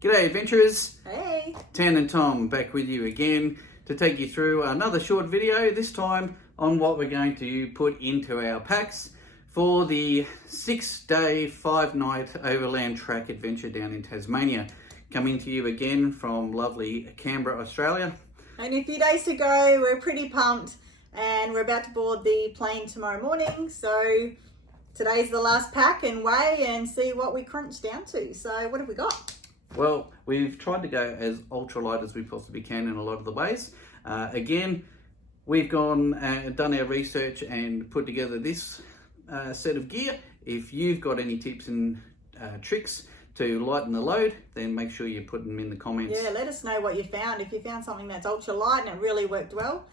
G'day adventurers, Hey! Tan and Tom back with you again to take you through another short video, this time on what we're going to put into our packs for the 6-day, 5-night Overland Track adventure down in Tasmania. Coming to you again from lovely Canberra, Australia. Only a few days to go, we're pretty pumped and we're about to board the plane tomorrow morning. So today's the last pack and weigh and see what we crunch down to. So what have we got? Well, we've tried to go as ultralight as we possibly can in a lot of the ways. Again, we've gone and done our research and put together this set of gear. If you've got any tips and tricks to lighten the load, then make sure you put them in the comments. Yeah, let us know what you found. If you found something that's ultralight and it really worked well,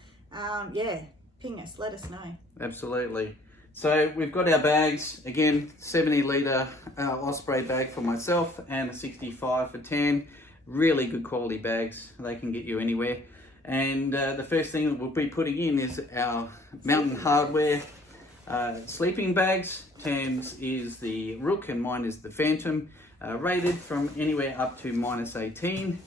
yeah, ping us, let us know. Absolutely. So we've got our bags, again, 70 litre Osprey bag for myself and a 65 for Tan. Really good quality bags, they can get you anywhere. And the first thing that we'll be putting in is our Mountain Hardwear sleeping bags. Tan's is the Rook and mine is the Phantom, rated from anywhere up to -18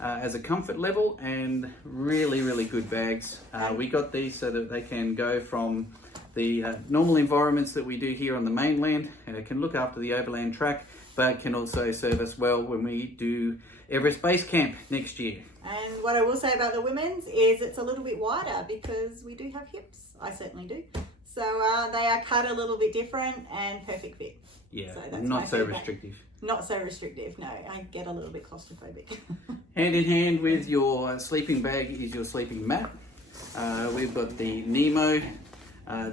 as a comfort level, and really good bags. We got these so that they can go from the normal environments that we do here on the mainland, can look after the Overland Track, but can also serve us well when we do Everest Base Camp next year. And what I will say about the women's is it's a little bit wider because we do have hips. I certainly do. So they are cut a little bit different and perfect fit. Yeah, so that's not so restrictive. Not so restrictive, no. I get a little bit claustrophobic. Hand in hand with your sleeping bag is your sleeping mat. We've got the Nemo.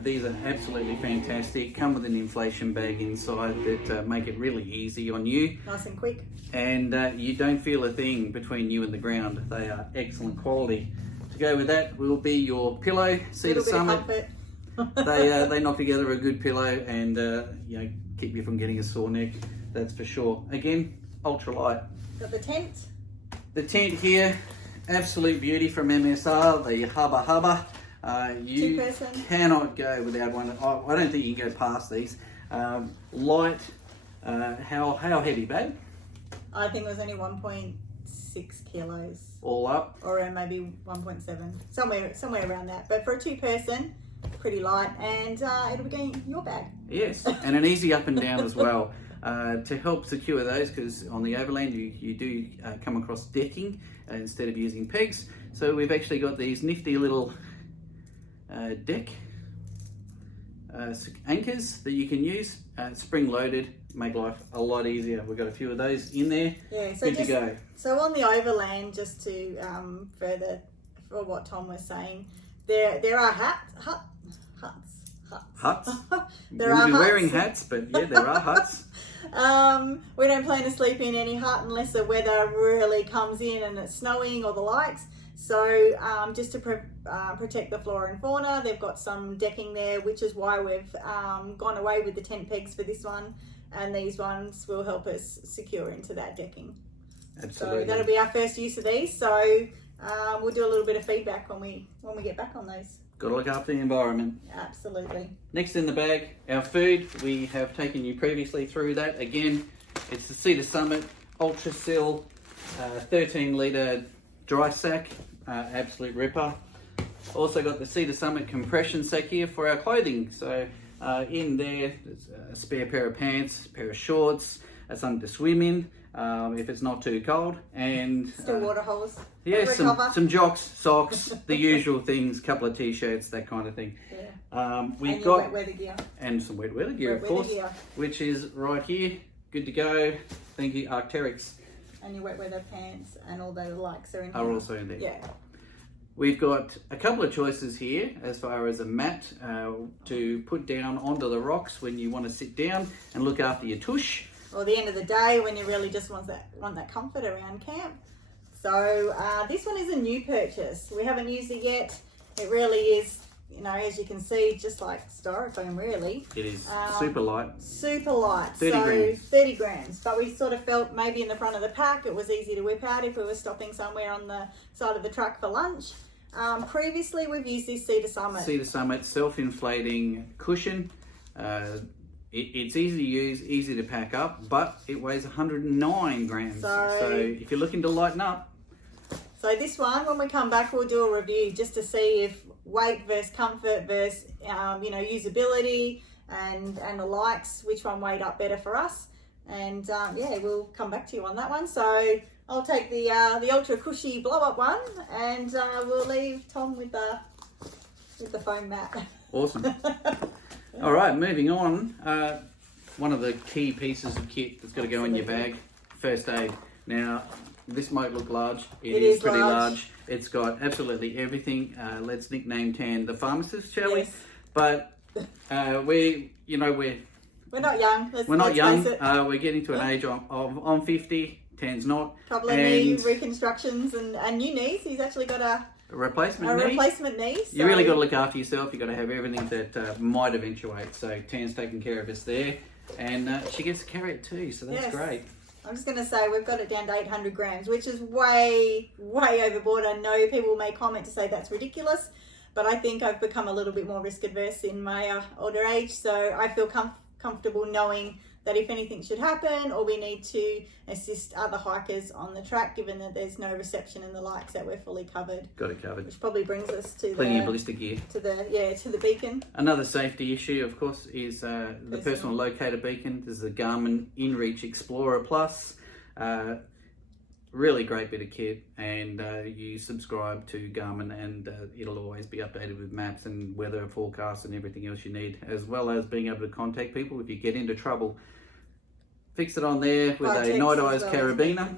These are absolutely fantastic. Come with an inflation bag inside that make it really easy on you. Nice and quick. And you don't feel a thing between you and the ground. They are excellent quality. To go with that will be your pillow, Cedar Summit. They knock together a good pillow and keep you from getting a sore neck. That's for sure. Again, ultralight. Got the tent. The tent here, absolute beauty from MSR. The Hubba. You cannot go without one. I don't think you can go past these. Light. How heavy, babe? I think it was only 1.6 kilos. All up? Or maybe 1.7. Somewhere around that. But for a 2-person, pretty light, and it'll be going in your bag. Yes, and an easy up and down as well. To help secure those, because on the Overland you do come across decking instead of using pegs. So we've actually got these nifty little deck anchors that you can use, spring loaded, make life a lot easier. We've got a few of those in there. Yeah, so good to go. So on the Overland, just to further for what Tom was saying, there are huts. We'll be wearing hats, but yeah, there are huts. We don't plan to sleep in any hut unless the weather really comes in and it's snowing or the likes. So just to protect the flora and fauna, they've got some decking there, which is why we've gone away with the tent pegs for this one, and these ones will help us secure into that decking. Absolutely. So that'll be our first use of these. So we'll do a little bit of feedback when we get back on those. Got to look after the environment. Absolutely. Next in the bag, our food. We have taken you previously through that. Again, it's the Cedar Summit Ultra Seal 13 litre dry sack. Absolute ripper. Also got the Cedar Summit compression sack here for our clothing. So in there, there's a spare pair of pants, a pair of shorts, something to swim in if it's not too cold, and still water hose. Yeah, some jocks, socks, the usual things, couple of t-shirts, that kind of thing. Yeah. We've got wet weather gear. And some wet weather gear, of course, which is right here. Good to go. Thank you, Arc'teryx. And your wet weather pants and all the likes are in here. Are also in there. Yeah. We've got a couple of choices here as far as a mat to put down onto the rocks when you want to sit down and look after your tush. Or the end of the day when you really just want that comfort around camp. So this one is a new purchase. We haven't used it yet. It really is, as you can see, just like styrofoam really. It is super light. Super light. 30 grams. 30 grams. But we sort of felt maybe in the front of the pack it was easy to whip out if we were stopping somewhere on the side of the truck for lunch. Previously we've used this Cedar Summit. Cedar Summit self-inflating cushion. it's easy to use, easy to pack up, but it weighs 109 grams. So if you're looking to lighten up. So this one, when we come back, we'll do a review just to see if weight versus comfort versus, usability and the likes, which one weighed up better for us. And yeah, we'll come back to you on that one. So I'll take the ultra cushy blow up one, and we'll leave Tom with the foam mat. Awesome. All right, moving on. One of the key pieces of kit that's got to go in your bag, first aid. Now, this might look large. It is pretty large. It's got absolutely everything. Let's nickname Tan the pharmacist, shall we? But we're not young. We're not young. We're getting to an age I'm 50. Tan's not. Couple of knee reconstructions and new knees. He's actually got a replacement knee. So you really got to look after yourself. You got to have everything that might eventuate. So Tan's taking care of us there, and she gets to carry it too. So that's great. I'm just going to say we've got it down to 800 grams, which is way overboard. I know people may comment to say that's ridiculous, but I think I've become a little bit more risk adverse in my older age. So I feel comfortable knowing that if anything should happen or we need to assist other hikers on the track, given that there's no reception and the likes, that we're fully covered. Got it covered. Which probably brings us to plenty of ballistic gear. To the beacon. Another safety issue, of course, is the personal locator beacon. This is the Garmin InReach Explorer Plus. Really great bit of kit, and you subscribe to Garmin and it'll always be updated with maps and weather forecasts and everything else you need, as well as being able to contact people if you get into trouble. Fix it on there with a Night Eyes carabiner,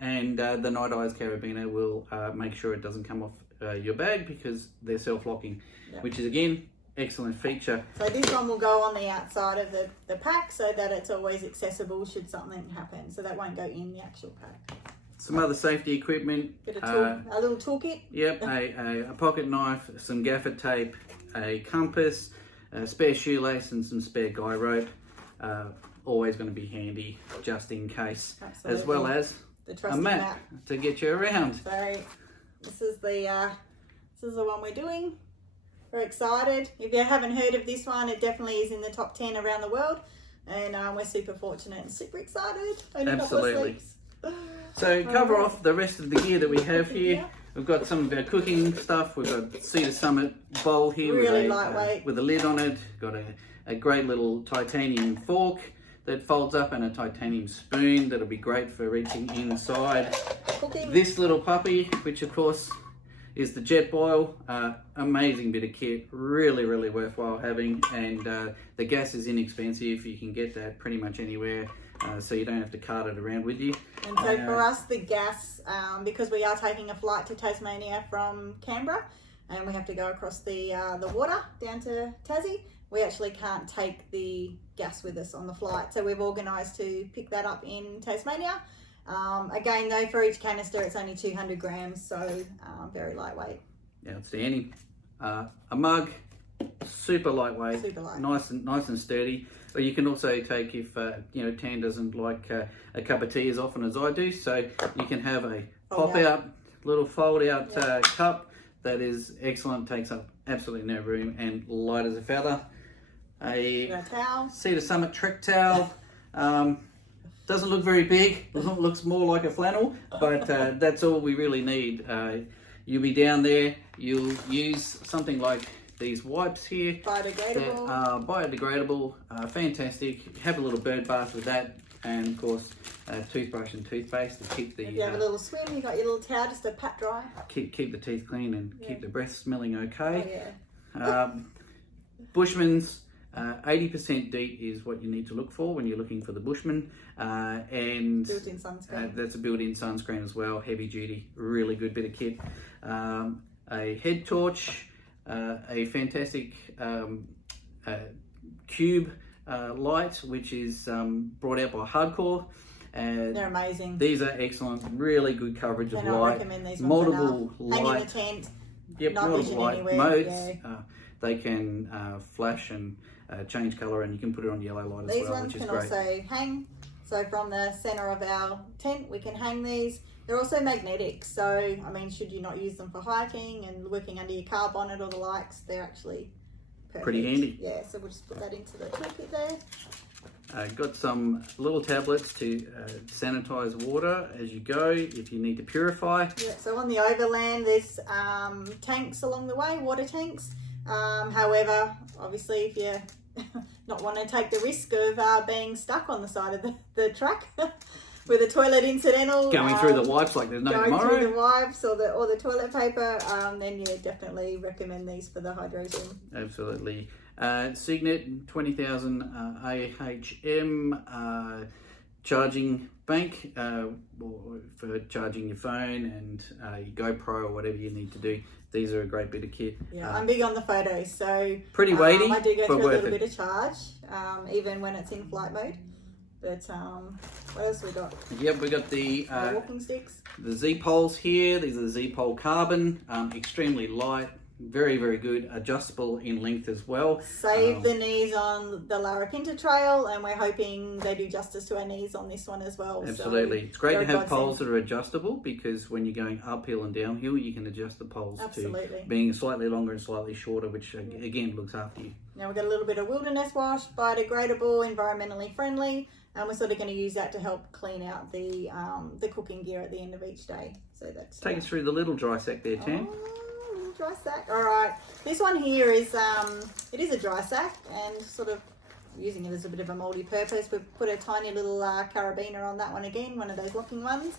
and the Night Eyes carabiner will make sure it doesn't come off your bag because they're self-locking, which is again excellent feature. So this one will go on the outside of the pack so that it's always accessible should something happen. So that won't go in the actual pack. Some other safety equipment. A little toolkit. Yep, a pocket knife, some gaffer tape, a compass, a spare shoelace and some spare guy rope. Always going to be handy just in case. Absolutely. As well as the map to get you around. So this is the one we're doing. Very excited. If you haven't heard of this one, it definitely is in the top 10 around the world, and we're super fortunate and super excited. Absolutely. So cover off the rest of the gear that we have here. We've got some of our cooking stuff. We've got Cedar Summit bowl here really lightweight with a lid on it. Got a great little titanium fork that folds up, and a titanium spoon that'll be great for reaching inside. Cooking. This little puppy, which of course is the Jetboil. Amazing bit of kit, really worthwhile having, and the gas is inexpensive. You can get that pretty much anywhere, so you don't have to cart it around with you. And so for us, the gas, because we are taking a flight to Tasmania from Canberra, and we have to go across the water down to Tassie, we actually can't take the gas with us on the flight. So we've organised to pick that up in Tasmania. Again though, for each canister it's only 200 grams, so very lightweight. Outstanding. A mug, super lightweight, nice and sturdy. But you can also take, if Tan doesn't like a cup of tea as often as I do, so you can have a little fold out cup that is excellent, takes up absolutely no room and light as a feather. A towel. Cedar Summit Trek towel. Doesn't look very big, looks more like a flannel, but that's all we really need. You'll be down there, you'll use something like these wipes here. Biodegradable. That are biodegradable, fantastic. Have a little bird bath with that, and of course, toothbrush and toothpaste to keep the... If you have a little swim, you've got your little towel just to pat dry. Keep the teeth clean and keep the breath smelling okay. Oh, yeah. Bushman's 80% DEET is what you need to look for when you're looking for the Bushman, and built-in sunscreen. That's a built-in sunscreen as well, heavy duty, really good bit of kit. A head torch, a fantastic cube light, which is brought out by Hardwear. They're amazing. These are excellent, really good coverage of I light. Recommend these multiple light. Hang in the tent. Yep, night multiple light anywhere. modes. They can flash and change colour, and you can put it on yellow light as well, which is great. These ones can also hang. So from the centre of our tent, we can hang these. They're also magnetic. So, I mean, should you not use them for hiking and working under your car bonnet or the likes, they're actually pretty handy. Yeah, so we'll just put that into the toolkit there. Got some little tablets to sanitize water as you go if you need to purify. Yeah, so on the Overland there's tanks along the way, water tanks. However, obviously if you not want to take the risk of being stuck on the side of the track with a toilet incidental, Going through the wipes like there's no tomorrow. Going through the wipes or the toilet paper, then yeah, definitely recommend these for the hydration. Absolutely. Signet 20,000 AHM charging bank for charging your phone and your GoPro or whatever you need to do. These are a great bit of kit. Yeah, I'm big on the photos, so pretty weighty, I do go but through a worth little it. bit of charge, even when it's in flight mode. But what else we got? Yep, we got the walking sticks. The Z poles here. These are the Z pole carbon, extremely light. Very, very good. Adjustable in length as well. Save the knees on the Larrakinta Trail, and we're hoping they do justice to our knees on this one as well. Absolutely. So it's great to have godsend. poles that are adjustable, because when you're going uphill and downhill, you can adjust the poles Absolutely. to being slightly longer and slightly shorter, which again looks after you. Now we've got a little bit of wilderness wash, biodegradable, environmentally friendly, and we're sort of going to use that to help clean out the cooking gear at the end of each day. So that's Take us through the little dry sack there, Tam. Dry sack. All right, this one here is it is a dry sack, and sort of using it as a bit of a multi-purpose. We've put a tiny little carabiner on that one again, one of those locking ones.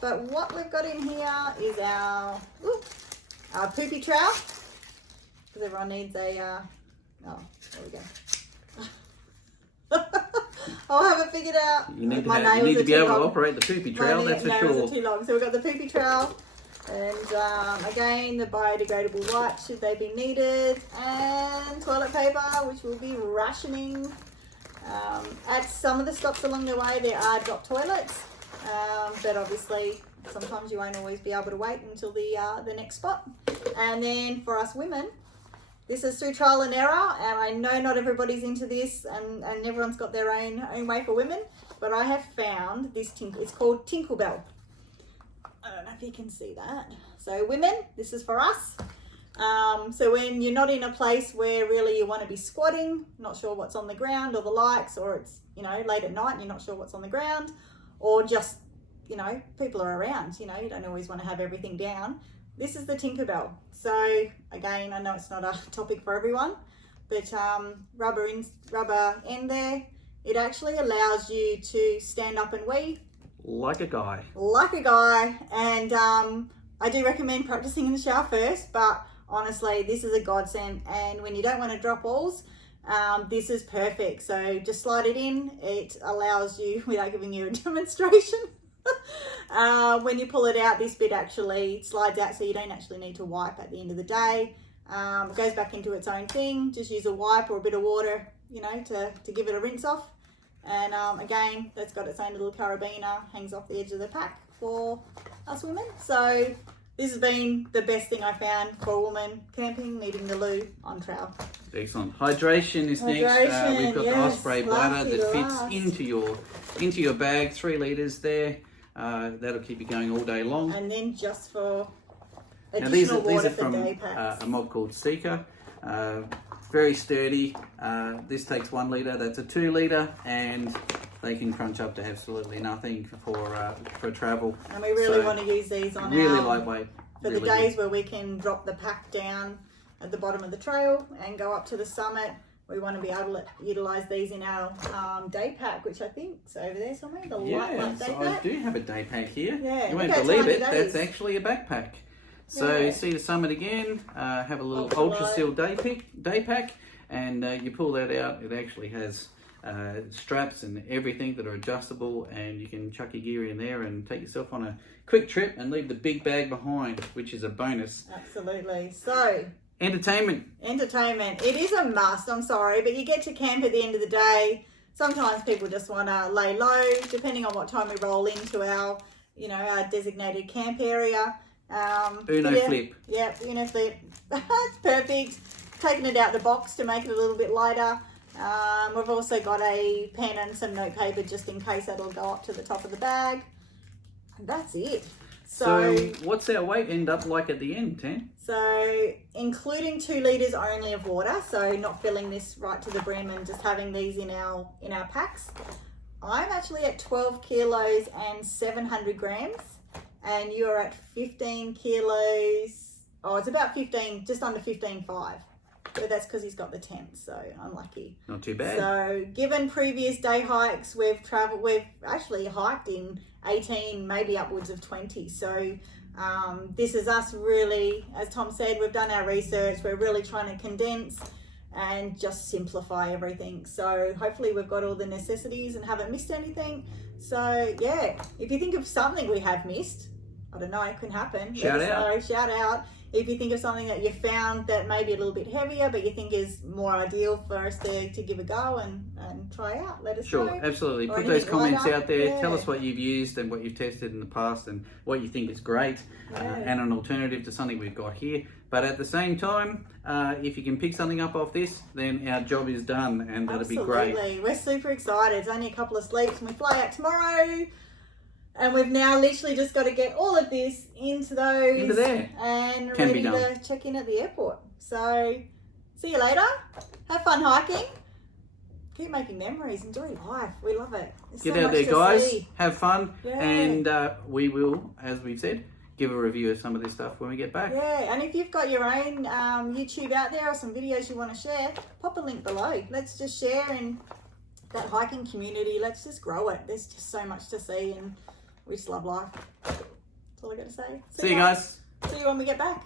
But what we've got in here is our poopy trowel, because everyone needs a there we go. I'll have it figured out. You need to be able to operate the poopy trowel, that's for sure. My nails are too long. So we've got the poopy trowel. And again, the biodegradable wipes should they be needed, and toilet paper, which we'll be rationing. At some of the stops along the way there are drop toilets, but obviously sometimes you won't always be able to wait until the next spot. And then for us women, this is through trial and error, and I know not everybody's into this, and everyone's got their own way for women, but I have found this it's called Tinkerbell. I don't know if you can see that. So women, this is for us. So when you're not in a place where really you want to be squatting, not sure what's on the ground or the lights, or it's, late at night and you're not sure what's on the ground, or just, people are around, you don't always want to have everything down. This is the Tinkerbell. So again, I know it's not a topic for everyone, but rubber end there. It actually allows you to stand up and wee. Like a guy. And I do recommend practicing in the shower first, but honestly, this is a godsend. And when you don't want to drop balls, this is perfect. So just slide it in. It allows you, without giving you a demonstration, when you pull it out, this bit actually slides out, so you don't actually need to wipe at the end of the day. It goes back into its own thing. Just use a wipe or a bit of water, to give it a rinse off. And again, that's got its own little carabiner, hangs off the edge of the pack for us women. So this has been the best thing I found for a woman camping, needing the loo on trail. Excellent. Hydration is next. We've got the Osprey bladder that fits into your bag, 3 litres there. That'll keep you going all day long. And then just for additional water for day packs. These are from a mob called Seeker. Very sturdy. This takes 1 litre, that's a 2 litre, and they can crunch up to absolutely nothing for travel. And we really want to use these on really lightweight. For the days where we can drop the pack down at the bottom of the trail and go up to the summit. We want to be able to utilise these in our day pack, which I think is over there somewhere. The lightweight day pack. I do have a day pack here. Yeah, you won't believe it. That's actually a backpack. So you see the summit again, have a little Ultra Seal day pack, and you pull that out. It actually has straps and everything that are adjustable, and you can chuck your gear in there and take yourself on a quick trip and leave the big bag behind, which is a bonus. Absolutely. So Entertainment. It is a must, I'm sorry, but you get to camp at the end of the day. Sometimes people just want to lay low, depending on what time we roll into our designated camp area. Uno flip. Yeah, Uno flip. It's perfect. Taking it out the box to make it a little bit lighter. We've also got a pen and some note paper just in case that'll go up to the top of the bag. And that's it. So what's our weight end up like at the end, Tan? So including 2 litres only of water, so not filling this right to the brim and just having these in our packs, I'm actually at 12 kilos and 700 grams, and you're at 15 kilos. Oh, it's about 15, just under 15.5. But that's because he's got the tent, so unlucky. Not too bad. So given previous day hikes, we've actually hiked in 18, maybe upwards of 20. So this is us really, as Tom said, we've done our research. We're really trying to condense and just simplify everything. So hopefully we've got all the necessities and haven't missed anything. So yeah, if you think of something we have missed, I don't know, it can happen. Shout out. If you think of something that you found that may be a little bit heavier, but you think is more ideal for us to give a go and try out, let us know. Sure, absolutely. Or Put those anything comments like out there. yeah. Tell us what you've used and what you've tested in the past and what you think is great and an alternative to something we've got here. But at the same time, if you can pick something up off this, then our job is done, and that'll be great. Absolutely. We're super excited. It's only a couple of sleeps and we fly out tomorrow. And we've now literally just got to get all of this into there. And Can ready be done. to check in at the airport. So, see you later. Have fun hiking. Keep making memories. Enjoy life. We love it. There's Get so out there, much to guys. see. Have fun. Yeah. And we will, as we've said, give a review of some of this stuff when we get back. Yeah, and if you've got your own YouTube out there or some videos you want to share, pop a link below. Let's just share in that hiking community. Let's just grow it. There's just so much to see, and we just love life. That's all I got to say. See you guys. See you when we get back.